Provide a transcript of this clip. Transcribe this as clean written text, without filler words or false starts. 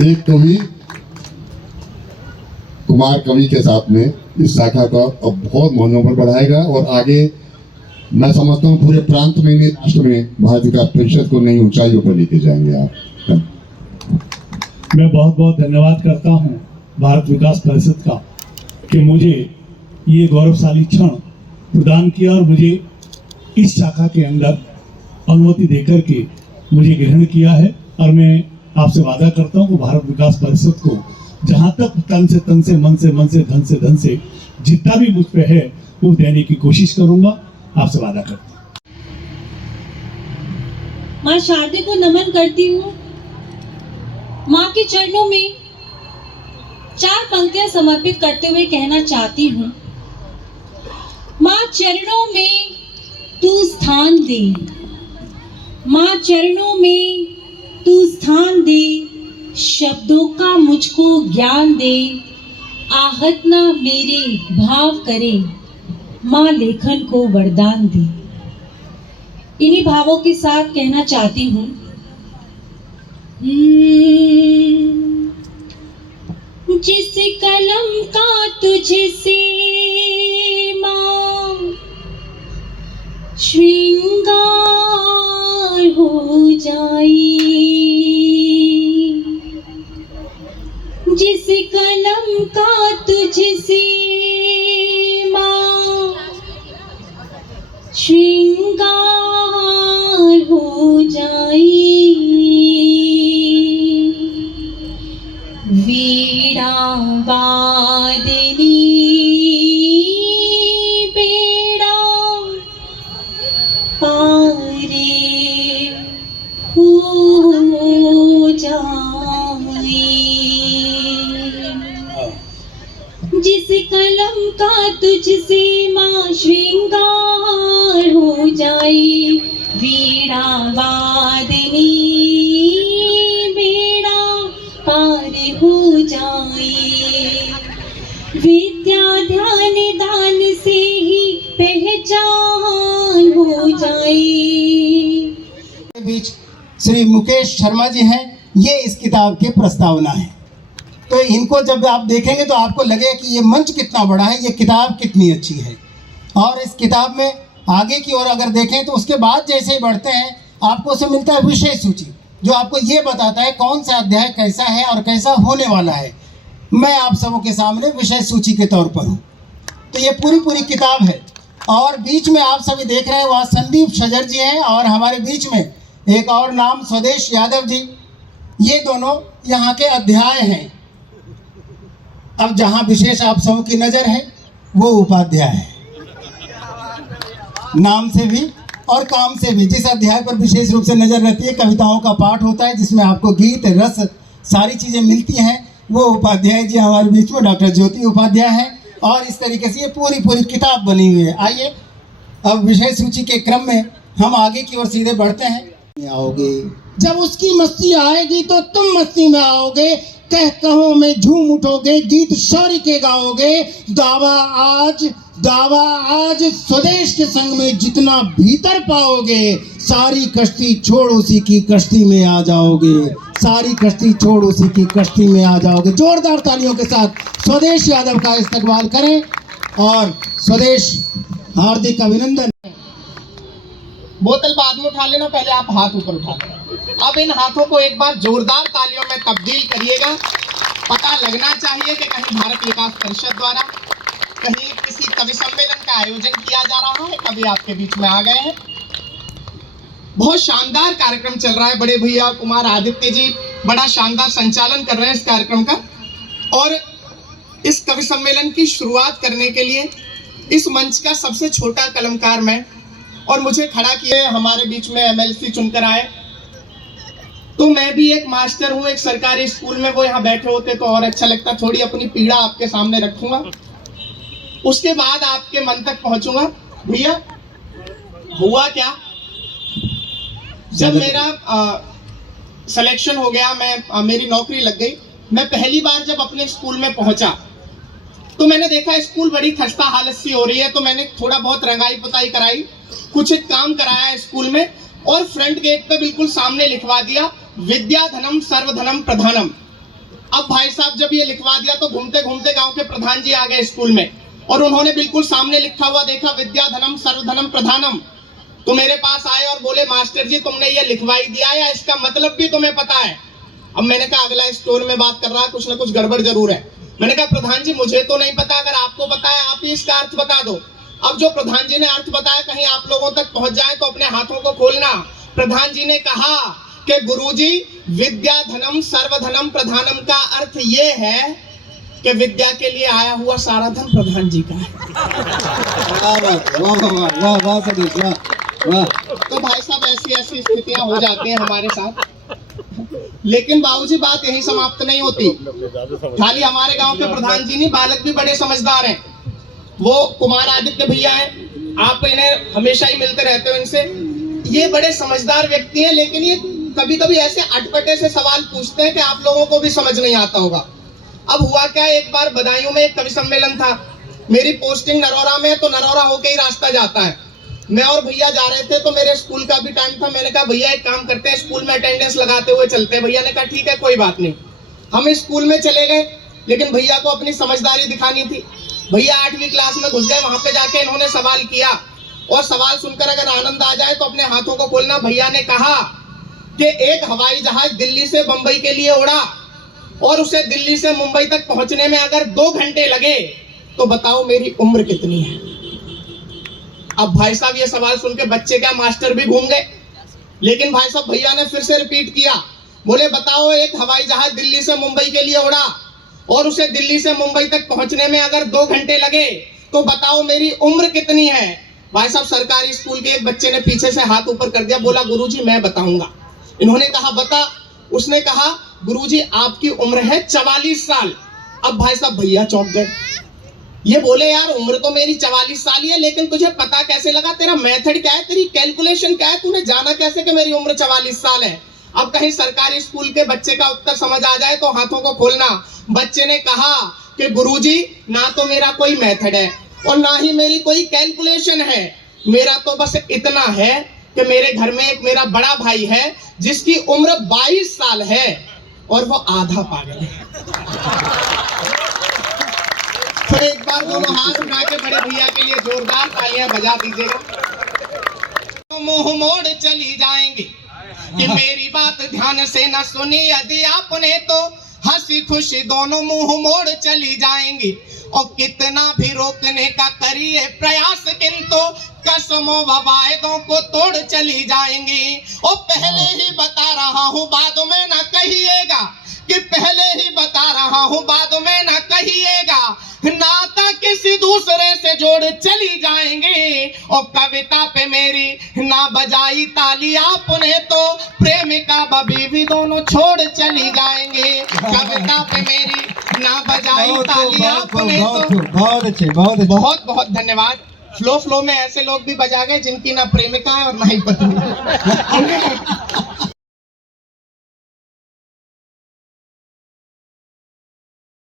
एक कवि कुमार कवि के साथ में इस शाखा का अब बहुत मनोबल बढ़ाएगा और आगे मैं समझता हूँ पूरे प्रांत में नहीं राष्ट्र में भारत विकास परिषद को नई ऊंचाइयों पर लेके जाएंगे आप। मैं बहुत बहुत धन्यवाद करता हूँ भारत विकास परिषद का कि मुझे ये गौरवशाली क्षण प्रदान किया और मुझे इस शाखा के अंदर अनुमति देकर के मुझे ग्रहण किया है। और मैं आपसे वादा करता हूँ कि भारत विकास परिषद को जहाँ तक तन से मन से धन से जितना भी मुझ पे है वो देने की कोशिश करूंगा। आपसे वादा करता हूँ। माँ शारदे को नमन करती हूँ। माँ के चरणों में 4 पंक्तियां समर्पित करते हुए कहना चाहती हूँ, माँ चरणों में तू स्थान दे, माँ चरणों में तू स्थान दे, शब्दों का मुझको ज्ञान दे, आहत ना मेरे भाव करे, माँ लेखन को वरदान दे। इन्हीं भावों के साथ कहना चाहती हूँ, जिस कलम का तुझसे माँ श्रृंगार हो जाई, जिस कलम का तुझसे माँ श्रृंगार हो जाई, वीणा वादनी बेड़ा पारे हो जाए, जिस कलम का तुझसे माँ श्रृंगार हो जाए, वीणा वादनी पार हो जाए, विद्या ध्यान दान से ही पहचान हो जाए। बीच श्री मुकेश शर्मा जी हैं, ये इस किताब के प्रस्तावना है। तो इनको जब आप देखेंगे तो आपको लगेगा कि ये मंच कितना बड़ा है, ये किताब कितनी अच्छी है। और इस किताब में आगे की ओर अगर देखें तो उसके बाद जैसे ही बढ़ते हैं आपको उसे मिलता है विषय सूची, जो आपको ये बताता है कौन सा अध्याय कैसा है और कैसा होने वाला है। मैं आप सबों के सामने विषय सूची के तौर पर हूँ। तो ये पूरी किताब है। और बीच में आप सभी देख रहे हैं वहाँ संदीप शजर जी हैं और हमारे बीच में एक और नाम स्वदेश यादव जी। ये दोनों यहाँ के अध्याय हैं। अब जहाँ विशेष आप सबों की नज़र है वो उपाध्याय है, नाम से भी और काम से भी। जिस अध्याय पर विशेष रूप से नज़र रहती है, कविताओं का पाठ होता है जिसमें आपको गीत रस सारी चीज़ें मिलती हैं, वो उपाध्याय जी हमारे बीच में डॉक्टर ज्योति उपाध्याय हैं। और इस तरीके से ये पूरी किताब बनी हुई है। आइए अब विषय सूची के क्रम में हम आगे की ओर सीधे बढ़ते हैं। आओगे जब उसकी मस्ती आएगी तो तुम मस्ती में आओगे, कह कहो में झूम उठोगे, गीत शौर्य के गाओगे, दावा आज स्वदेश के संग में जितना भीतर पाओगे, सारी कश्ती छोड़ उसी की कश्ती में आ जाओगे, सारी कश्ती छोड़ उसी की कश्ती में आ जाओगे। जोरदार तालियों के साथ स्वदेश यादव का इस्तकबाल करें और स्वदेश हार्दिक अभिनंदन। बोतल बाद में उठा लेना, पहले आप हाथ ऊपर उठा लेना। अब इन हाथों को एक बार जोरदार तालियों में तब्दील करिएगा। पता लगना चाहिए कि कहीं भारत विकास परिषद द्वारा कहीं किसी कवि सम्मेलन का आयोजन किया जा रहा है, कवि आपके बीच में आ गए हैं। बहुत शानदार कार्यक्रम चल रहा है। बड़े भैया कुमार आदित्य जी बड़ा शानदार संचालन कर रहे हैं इस कार्यक्रम का। और इस कवि सम्मेलन की शुरुआत करने के लिए इस मंच का सबसे छोटा कलमकार मैं, और मुझे खड़ा किए हमारे बीच में MLC चुनकर आए। तो मैं भी एक मास्टर हूँ एक सरकारी स्कूल में, वो यहाँ बैठे होते तो और अच्छा लगता। थोड़ी अपनी पीड़ा आपके सामने रखूंगा, उसके बाद आपके मन तक पहुंचूंगा। भैया हुआ क्या, जब मेरा सिलेक्शन हो गया, मेरी नौकरी लग गई, मैं पहली बार जब अपने स्कूल में पहुंचा तो मैंने देखा स्कूल बड़ी खस्ता हालत सी हो रही है। तो मैंने थोड़ा बहुत रंगाई पुताई कराई, कुछ काम कराया स्कूल में, और फ्रंट गेट पे बिल्कुल सामने लिखवा दिया विद्या धनम सर्वधनम प्रधानम। अब भाई साहब जब ये लिखवा दिया तो घूमते घूमते गांव के प्रधान जी आ गए स्कूल में और उन्होंने बिल्कुल सामने लिखा हुआ देखा, विद्या धनम सर्वधनम प्रधानम। तो मेरे पास आए और बोले, मास्टर जी तुमने ये लिखवाई दिया या इसका मतलब भी तुम्हें पता है? अब मैंने कहा अगला स्टोर में बात कर रहा है, कुछ ना कुछ गड़बड़ जरूर है। मैंने कहा प्रधान जी मुझे तो नहीं पता, अगर आपको पता है आप ही इसका अर्थ बता दो। अब जो प्रधान जी ने अर्थ बताया कहीं आप लोगों तक पहुंच जाए तो अपने हाथों को खोलना। प्रधान जी ने कहा कि गुरुजी विद्या धनम सर्वधनम प्रधानम का अर्थ ये है कि विद्या के लिए आया हुआ सारा धन प्रधान जी का है। तो भाई साहब ऐसी स्थितियां हो जाती हैं हमारे साथ। लेकिन बाबूजी बात यही समाप्त नहीं होती। खाली हमारे गांव के प्रधान जी नहीं, बालक भी बड़े समझदार हैं। वो कुमार आदित्य भैया हैं, आप इन्हें हमेशा ही मिलते रहते हो इनसे। ये बड़े समझदार व्यक्ति हैं, लेकिन ये कभी कभी ऐसे अटपटे से सवाल पूछते हैं कि आप लोगों को भी समझ नहीं आता होगा। अब हुआ क्या, एक बार बदायूं में एक कवि सम्मेलन था। मेरी पोस्टिंग नरौरा में है, तो नरौरा होके ही रास्ता जाता है। मैं और भैया जा रहे थे, तो मेरे स्कूल का भी टाइम था। मैंने कहा भैया एक काम करते हैं, स्कूल में अटेंडेंस लगाते हुए चलते हैं। भैया ने कहा ठीक है कोई बात नहीं। हम स्कूल में चले गए, लेकिन भैया को अपनी समझदारी दिखानी थी। भैया 8वीं क्लास में घुस गए। वहां पे जाके इन्होंने सवाल किया और सवाल सुनकर अगर आनंद आ जाए तो अपने हाथों को खोलना। भैया ने कहा कि एक हवाई जहाज दिल्ली से मुंबई के लिए उड़ा और उसे दिल्ली से मुंबई तक पहुंचने में अगर 2 घंटे लगे तो बताओ मेरी उम्र कितनी है? अब भाई साहब ये सवाल सुन के बच्चे क्या मास्टर भी घूम गए। लेकिन भाई साहब भैया ने फिर से रिपीट किया, बोले बताओ एक हवाई जहाज दिल्ली से मुंबई के लिए उड़ा और उसे दिल्ली से मुंबई तक पहुंचने में अगर 2 घंटे लगे तो बताओ मेरी उम्र कितनी है? भाई साहब सरकारी स्कूल के एक बच्चे ने पीछे से हाथ ऊपर कर दिया, बोला गुरुजी मैं बताऊंगा। इन्होंने कहा बता। उसने कहा गुरुजी आपकी उम्र है 44 साल। अब भाई साहब भैया चौंक गए। ये बोले यार उम्र तो मेरी 44 साल ही है, लेकिन तुझे पता कैसे लगा? तेरा मेथड क्या है, तेरी कैलकुलेशन क्या है? तूने जाना कैसे कि मेरी उम्र 44 साल है? अब कहीं सरकारी स्कूल के बच्चे का उत्तर समझ आ जाए तो हाथों को खोलना। बच्चे ने कहा कि गुरुजी ना तो मेरा कोई मेथड है और ना ही मेरी कोई कैलकुलेशन है। मेरा तो बस इतना है कि मेरे घर में एक मेरा बड़ा भाई है जिसकी उम्र 22 साल है और वो आधा पागल है। तो एक बार दोनों हाथ उठा के बड़े भैया के लिए जोरदार तालियां बजा दीजिएगा। मुंह मोड़ चली जाएंगी कि मेरी बात ध्यान से न सुनी यदि आपने तो हंसी खुशी दोनों मुंह मोड़ चली जाएंगी। और कितना भी रोकने का करिए प्रयास किंतु कसमों व वायदों को तोड़ चली जाएंगी। और पहले ही बता रहा हूँ बाद में ना कहिएगा कि पहले ही बता रहा हूँ बाद में ना कहिएगा। नाता किसी दूसरे से जोड़ चली जाएंगे। और कविता पे मेरी ना बजाई ताली आपने तो प्रेमिका व बीवी दोनों छोड़ चली जाएंगे। कविता पे मेरी ना बजाई ताली आपने तो बहुत अच्छे बहुत बहुत धन्यवाद। फ्लो में ऐसे लोग भी बजा गए जिनकी ना प्रेमिका है और ना ही पत्नी।